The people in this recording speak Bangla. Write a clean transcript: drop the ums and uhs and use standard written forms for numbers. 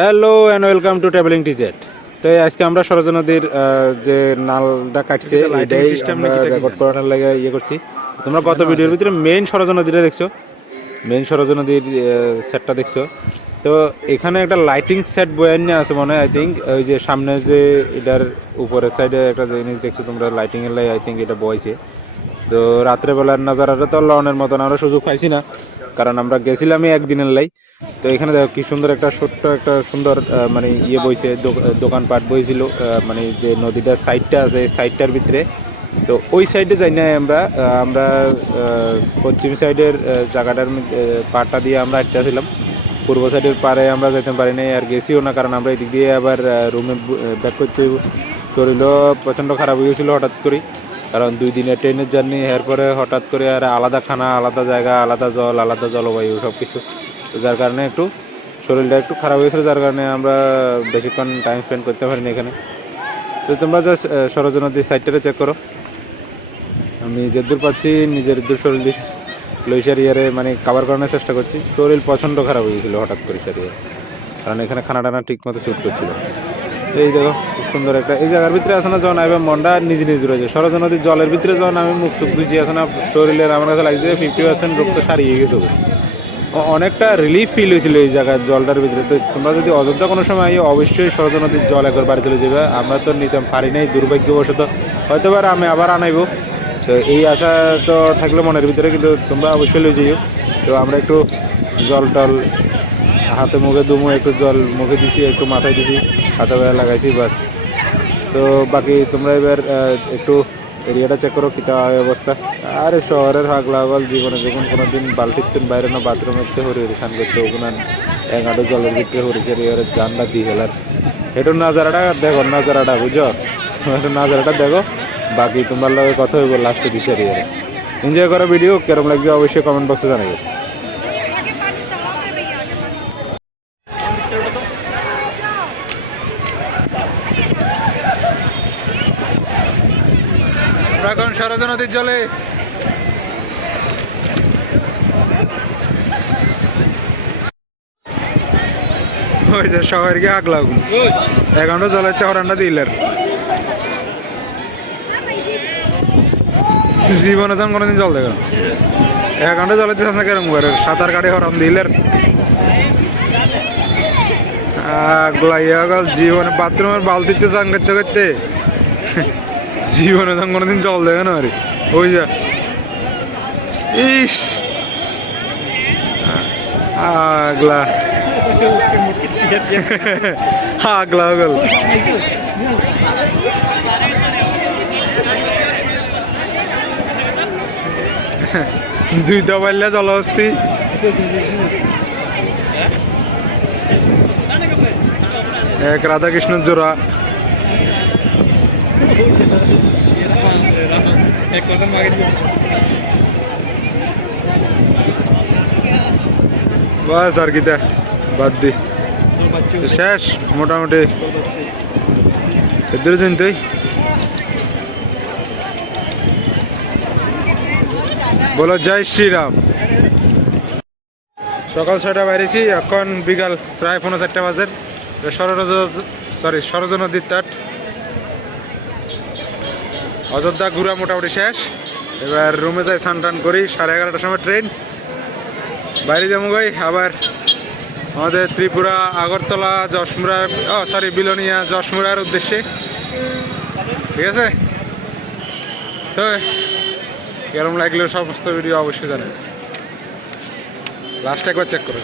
Hello and welcome to travelling টিজেট। তো আজকে আমরা সরজ নদীর যে নালটা কাটছে এটাই আমরা রেকর্ড করানোর লাগে ইয়ে করছি। তোমরা গত ভিডিওর ভিতরে মেইন সরজ নদীটা দেখছো, মেইন সরজ নদীর সেটটা দেখছো। তো এখানে একটা লাইটিং সেট বয়ে নিয়ে আছে মনে হয়, আই থিঙ্ক ওই যে সামনে যে এটার উপরের সাইডে একটা জিনিস দেখছো তোমরা, লাইটিংয়ের লাই আই থিঙ্ক এটা বয়েছে। তো রাত্রেবেলার নাজারাটা তো লনের মতন আমরা সুযোগ পাইছি না, কারণ আমরা গেছিলামই একদিনের লাই। তো এখানে দেখো কি সুন্দর একটা ছোট্ট একটা সুন্দর মানে ইয়ে বইছে, দোকানপাট বইছিল, মানে যে নদীটার সাইডটা আছে এই সাইডটার ভিতরে। তো ওই সাইডে যাই না আমরা, আমরা পশ্চিম সাইডের জায়গাটার পাড়টা দিয়ে আমরা হাঁটতেছিলাম। পূর্ব সাইডের পাড়ে আমরা যেতে পারি নাই আর গেছিও না, কারণ আমরা এদিক দিয়ে আবার রুমে ব্যাক করতে শরীরও প্রচণ্ড খারাপ হয়ে গেছিলো হঠাৎ করে, কারণ 2 দিনের ট্রেনের জার্নি। এরপরে হঠাৎ করে আর আলাদা খানা, আলাদা জায়গা, আলাদা জল, আলাদা জলবায়ু সব কিছু, যার কারণে একটু শরীরটা একটু খারাপ হয়েছিল, যার কারণে আমরা বেশিক্ষণ টাইম স্পেন্ড করতে পারিনি এখানে। তো তোমরা জাস্ট সরজ নদীর সাইডটারে চেক করো। আমি যেদূর পাচ্ছি নিজের দূর শরীর দিয়ে লই সারিয়ারে মানে কাভার করানোর চেষ্টা করছি। শরীর প্রচণ্ড খারাপ হয়ে গেছিলো হঠাৎ করে সারিয়ে, কারণ এখানে খানা টানা ঠিক মতো শ্যুট করছিল। এই দেখো খুব সুন্দর একটা এই জায়গার ভিতরে আছে না, যখন আইবে মনটা নিজে নিজে রয়েছে। সরজ নদীর জলের ভিতরে যখন আমি মুখ চুখ ধুইছি আছে না, শরীরের আমার কাছে লাগছে 50% রোগ তো সারিয়ে গেছে। অনেকটা রিলিফ ফিল হয়েছিল এই জায়গার জলটার ভিতরে। তো তোমরা যদি অযোধ্যা কোনো সময় অবশ্যই সরজ নদীর জল একবার বাড়ি চলে যাবে। আমরা তো নিতাম পারি নাই দুর্ভাগ্যবশত, হয়তো বা আমি আবার আনাইবো। তো এই আশা তো থাকলো মনের ভিতরে, কিন্তু তোমরা অবশ্যই লই যাইও। তো আমরা একটু জল টল হাতে মুখে দুমু, একটু জল মুখে দিছি, একটু মাথায় দিছি, হাতে বেলা লাগাইছি বাস। তো বাকি তোমরা এবার একটু এরিয়াটা চেক করো কিতা অবস্থা। আরে শহরের হাগ লাগল জীবনে যখন কোনোদিন বালতির বাইরে না বাথরুমের হরি স্নান করতে ওখানে এক আটো জলের ভিতরে হরিছে এর জানটা দিয়ে গেলার। এটার নাজারাটা দেখো, নাজারাটা বুঝো, এটার নাজারাটা দেখো। বাকি তোমার লগে কথা হইব লাস্টে দিশে এরিয়ারে। এনজয় করো ভিডিও, কেরম লাগছে অবশ্যই কমেন্ট বক্সে জানাবে। এখন সরজ নদীর জলে ওই যে শহরকে আগ লাগুন এখনো জলাইতে হরান্ডা দিলের জীবনে যখন কোনোদিন জল দেখো এখনো জলাইতে চাষ না কেরম করে সাঁতার কাটে হরান দিলের আগলাইয়া গেল জীবনে বাথরুমের বালতিতে চান করতে করতে জীবনে যখন কোনোদিন জল দেখে না আরে ওই যা ইস আগলা আগলা গেল দুইটা পাইলে জলহস্তি এক রাধাকৃষ্ণের জোড়া বাস আর কিতা বাদ দি শেষ মোটামুটি এদের জন্য তুই বলো জয় শ্রীরাম। সকাল 6টা বাইরেছি, এখন বিকাল প্রায় 4:30 বাজে। সরজ নদীর তাট অযোধ্যা ঘুরা মোটামুটি শেষ। এবার রুমে যাই, স্নান টান করি। 11:30টার সময় ট্রেন বাইরে যাবো গাই আবার আমাদের ত্রিপুরা আগরতলা যশমুরা বিলোনিয়া যশমুরার উদ্দেশ্যে। ঠিক আছে, তো কেরম লাগলো সমস্ত ভিডিও অবশ্যই জানেন। লাস্ট একবার চেক করে